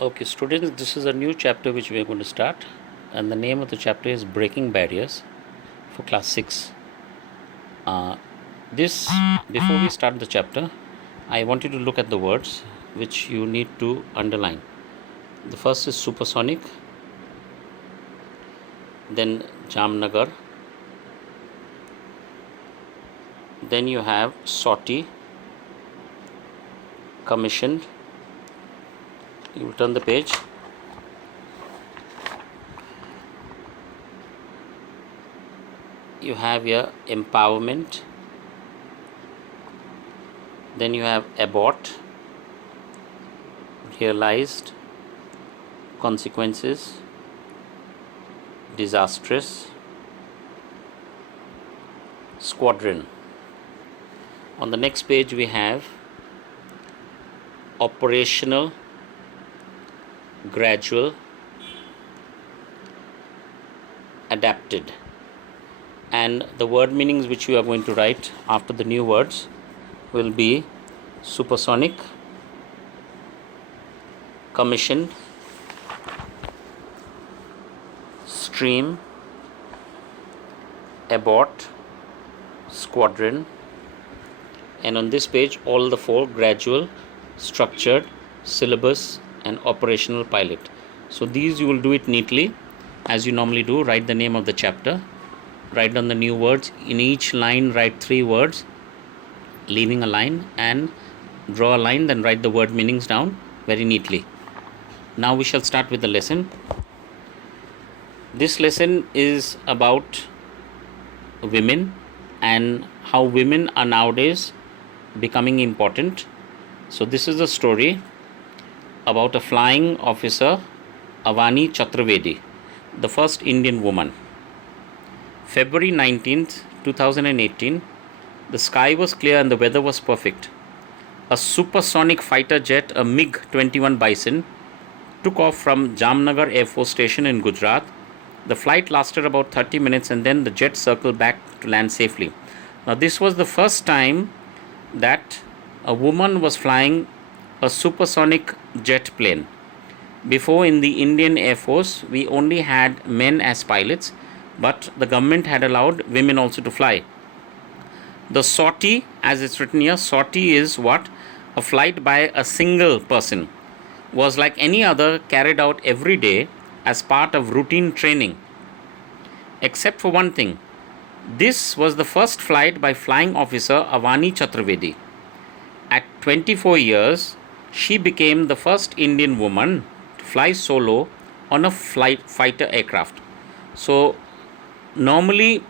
Okay, students, this is a new chapter which we are going to start, and the name of the chapter is Breaking Barriers for Class 6. This Before we start the chapter, I want you to look at the words which you need to underline. The first is supersonic, then Jamnagar, then you have sortie, commissioned. You will turn the page. You have here empowerment, then you have abort, realized, consequences, disastrous, squadron. On the next page we have operational, gradual, adapted, and the word meanings which we are going to write after the new words will be supersonic, commissioned, stream, abort, squadron, and on this page all the four: gradual, structured, syllabus, and operational pilot. So these you will do it neatly as you normally do. Write the name of the chapter, write down the new words. In each line write 3 words, leaving a line, and draw a line, then write the word meanings down very neatly. Now we shall start with the lesson. This lesson is about women and how women are nowadays becoming important. So this is a story about a flying officer, Avani Chaturvedi, the first Indian woman. February 19th, 2018, the sky was clear and the weather was perfect. A supersonic fighter jet, a MiG-21 Bison, took off from Jamnagar Air Force Station in Gujarat. The flight lasted about 30 minutes and then the jet circled back to land safely. Now this was the first time that a woman was flying a supersonic jet plane. Before, in the Indian Air Force, we only had men as pilots, but the government had allowed women also to fly. The sortie, as it's written here, sortie is what? A flight by a single person. Was like any other, carried out every day as part of routine training. Except for one thing. This was the first flight by flying officer Avani Chaturvedi. At 24 years, she became the first Indian woman to fly solo on a fighter aircraft. So normally,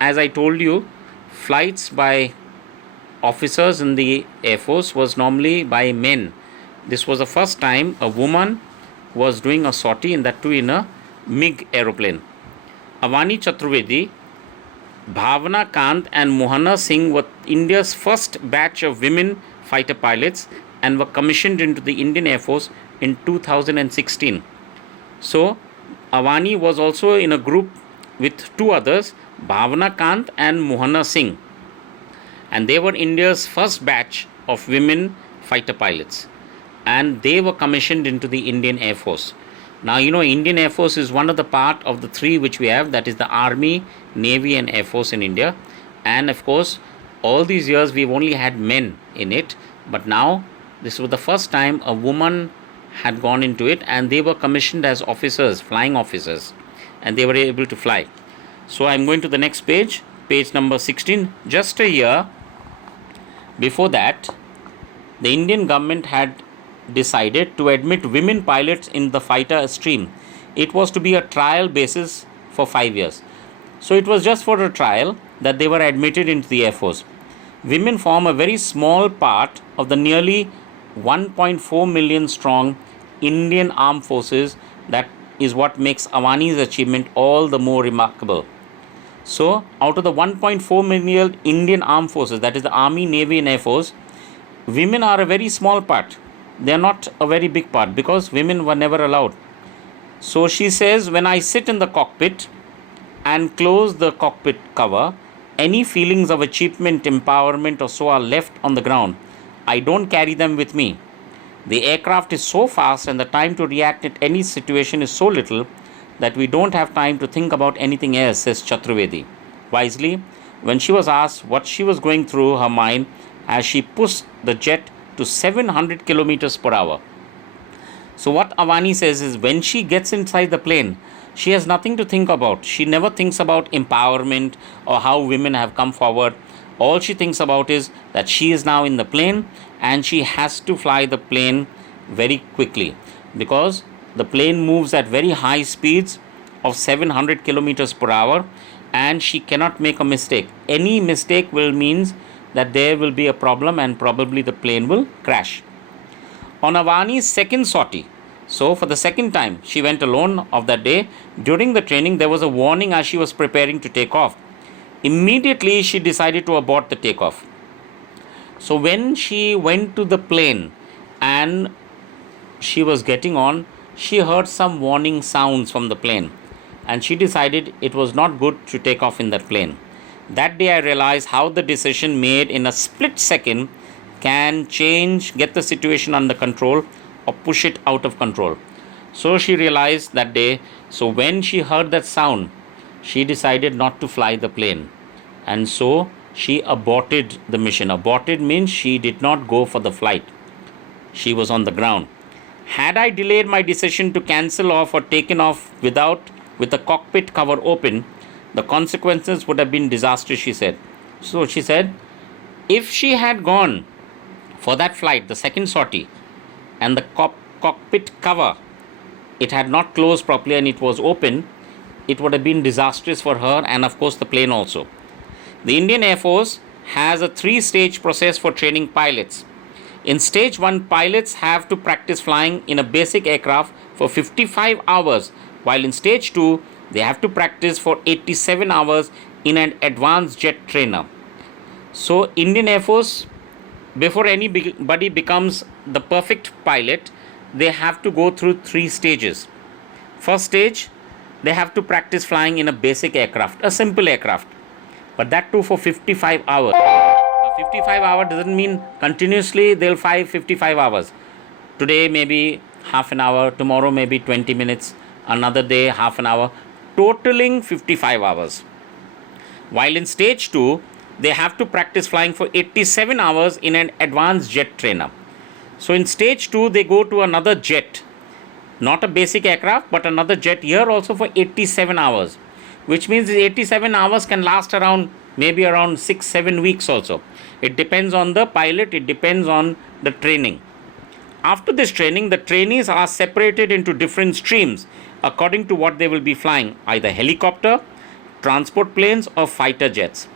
as I told you, flights by officers in the Air Force was normally by men. This was the first time a woman was doing a sortie, and that too in a MiG aeroplane. Avani Chaturvedi, Bhavna Kant and Mohana Singh were India's first batch of women fighter pilots and were commissioned into the Indian Air Force in 2016. So Avani was also in a group with 2 others, Bhavna Kant and Mohana Singh, and they were India's first batch of women fighter pilots, and they were commissioned into the Indian Air Force. Now you know Indian Air Force is one of the part of the 3 which we have, that is the Army, Navy and Air Force in India. And of course all these years we've only had men in it, but now this was the first time a woman had gone into it, and they were commissioned as officers, flying officers, and they were able to fly. So I'm going to the next page, page number 16. Just a year before that, the Indian government had decided to admit women pilots in the fighter stream. It was to be a trial basis for 5 years. So it was just for a trial that they were admitted into the Air Force. Women form a very small part of the nearly 1.4 million strong Indian armed forces. That is what makes Avani's achievement all the more remarkable. So out of the 1.4 million Indian armed forces, that is the Army, Navy and Air Force, women are a very small part. They are not a very big part because women were never allowed. So she says, when I sit in the cockpit and close the cockpit cover, any feelings of achievement, empowerment or so are left on the ground. I don't carry them with me. The aircraft is so fast and the time to react at any situation is so little that we don't have time to think about anything else, says Chaturvedi. Wisely, when she was asked what she was going through her mind as she pushed the jet to 700 kilometers per hour. So, what Avani says is when she gets inside the plane, she has nothing to think about. She never thinks about empowerment or how women have come forward. All she thinks about is that she is now in the plane and she has to fly the plane very quickly because the plane moves at very high speeds of 700 kilometers per hour and she cannot make a mistake. Any mistake will means that there will be a problem and probably the plane will crash. On Avani's second sortie, so for the second time she went alone of that day, during the training there was a warning as she was preparing to take off. Immediately she decided to abort the takeoff. So when she went to the plane and she was getting on, she heard some warning sounds from the plane and she decided it was not good to take off in that plane. That day I realized how the decision made in a split second can change, get the situation under control or push it out of control. So she realized that day. So when she heard that sound, she decided not to fly the plane. And so she aborted the mission. Aborted means she did not go for the flight. She was on the ground. Had I delayed my decision to cancel off or taken off with the cockpit cover open, the consequences would have been disastrous, she said. So she said, if she had gone for that flight, the second sortie, and the cockpit cover, it had not closed properly and it was open, it would have been disastrous for her and of course the plane also. The Indian Air Force has a 3-stage process for training pilots. In stage 1, pilots have to practice flying in a basic aircraft for 55 hours, while in stage 2, they have to practice for 87 hours in an advanced jet trainer. So, Indian Air Force, before anybody becomes the perfect pilot, they have to go through 3 stages. First stage, they have to practice flying in a basic aircraft, a simple aircraft, but that too for 55 hours. Now, 55 hours doesn't mean continuously they'll fly 55 hours. Today maybe half an hour, tomorrow maybe 20 minutes, another day half an hour, totaling 55 hours. While in stage 2, they have to practice flying for 87 hours in an advanced jet trainer. So in stage 2, they go to another jet, not a basic aircraft, but another jet here also for 87 hours, which means the 87 hours can last maybe around 6-7 weeks also. It depends on the pilot, it depends on the training. After this training, the trainees are separated into different streams according to what they will be flying, either helicopter, transport planes or fighter jets.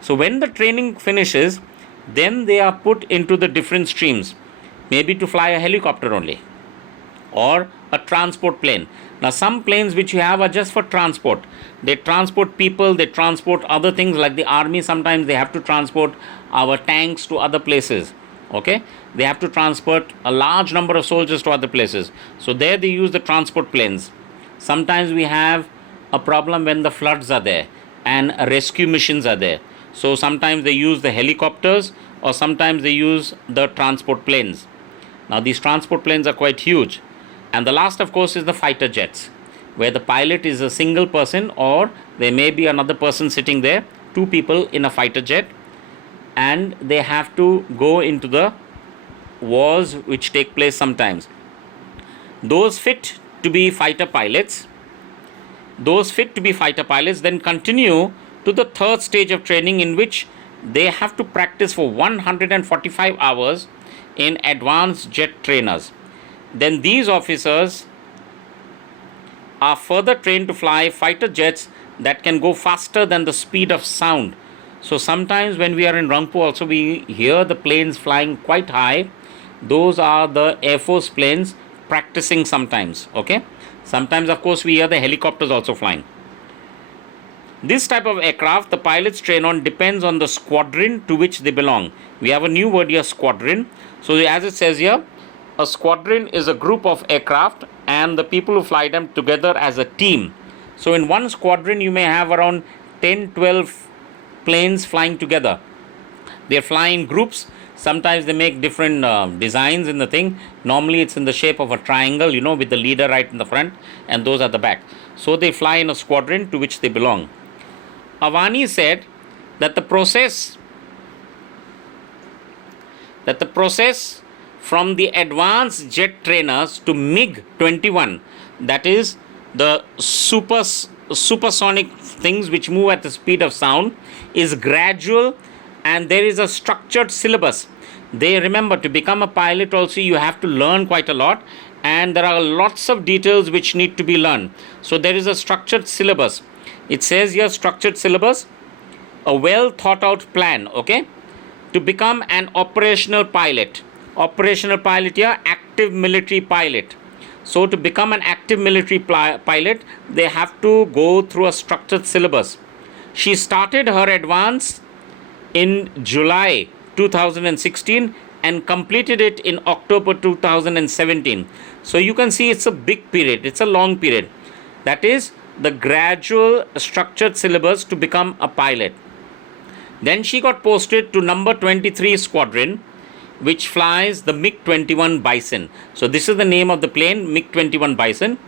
So when the training finishes, then they are put into the different streams, maybe to fly a helicopter only or a transport plane. Now some planes which you have are just for transport. They transport people, they transport other things, like the army sometimes they have to transport our tanks to other places. Okay, they have to transport a large number of soldiers to other places. So there they use the transport planes. Sometimes we have a problem when the floods are there and rescue missions are there. So sometimes they use the helicopters or sometimes they use the transport planes. Now these transport planes are quite huge. And the last, of course, is the fighter jets, where the pilot is a single person or there may be another person sitting there, 2 people in a fighter jet, and they have to go into the wars which take place sometimes. Those fit to be fighter pilots then continue to the third stage of training, in which they have to practice for 145 hours in advanced jet trainers. Then these officers are further trained to fly fighter jets that can go faster than the speed of sound. So sometimes when we are in Rangpur also, we hear the planes flying quite high. Those are the Air Force planes practicing sometimes. Okay, sometimes of course we hear the helicopters also flying. This type of aircraft the pilots train on depends on the squadron to which they belong. We have a new word here, squadron. So as it says here, a squadron is a group of aircraft and the people who fly them together as a team. So in one squadron you may have around 10-12 planes flying together. They fly in groups Sometimes they make different designs in the thing. Normally it's in the shape of a triangle, with the leader right in the front and those at the back. So they fly in a squadron to which they belong. Avani said that the process from the advanced jet trainers to MiG-21, that is the supersonic things which move at the speed of sound, is gradual, and there is a structured syllabus. They remember, to become a pilot also you have to learn quite a lot, and there are lots of details which need to be learned. So there is a structured syllabus. It says here, structured syllabus, a well thought out plan, okay, to become an operational pilot. Operational pilot here, active military pilot. So to become an active military pilot, they have to go through a structured syllabus. She started her advance in July 2016 and completed it in October 2017. So you can see it's a big period, it's a long period. That is the gradual structured syllabus to become a pilot. Then she got posted to number 23 squadron, which flies the MiG-21 Bison. So this is the name of the plane, MiG-21 Bison.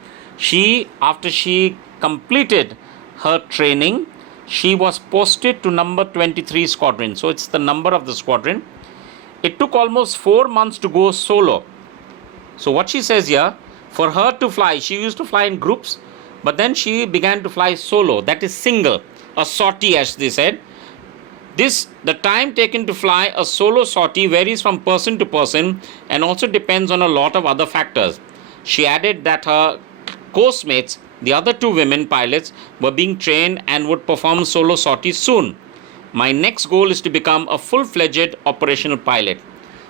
After she completed her training, she was posted to number 23 squadron. So it's the number of the squadron. It took almost 4 months to go solo. So what she says here, for her to fly, she used to fly in groups, but then she began to fly solo, that is single, a sortie as they said. The time taken to fly a solo sortie varies from person to person and also depends on a lot of other factors. She added that her course mates, the other 2 women pilots, were being trained and would perform solo sorties soon. My next goal is to become a full-fledged operational pilot.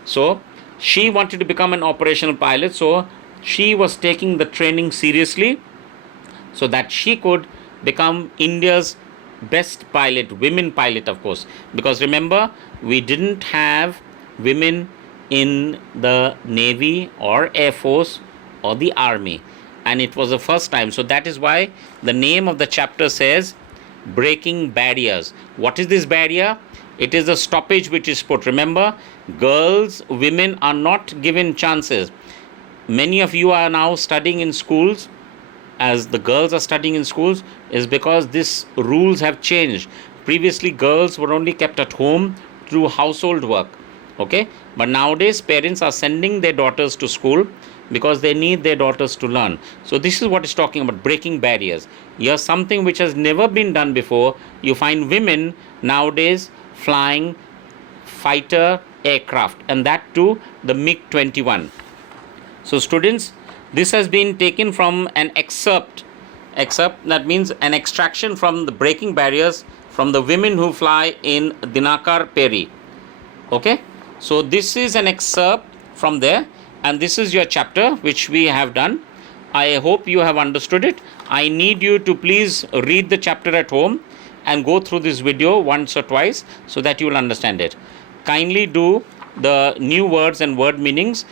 So she wanted to become an operational pilot, so she was taking the training seriously so that she could become India's best pilot, women pilot, of course, because remember, we didn't have women in the Navy or Air Force or the Army, and it was the first time. So that is why the name of the chapter says breaking barriers. What is this barrier? It is a stoppage which is put. Remember, women are not given chances. Many of you are now studying in schools, as the girls are studying in schools, is because these rules have changed. Previously, girls were only kept at home to do household work, okay? But nowadays, parents are sending their daughters to school because they need their daughters to learn. So this is what is talking about breaking barriers. Here's something which has never been done before. You find women nowadays flying fighter aircraft, and that too the MiG-21. So students, this has been taken from an excerpt, that means an extraction from the breaking barriers from the women who fly in Dinakar Peri. Okay, so this is an excerpt from there, and this is your chapter which we have done. I hope you have understood it. I need you to please read the chapter at home and go through this video once or twice so that you will understand it. Kindly do the new words and word meanings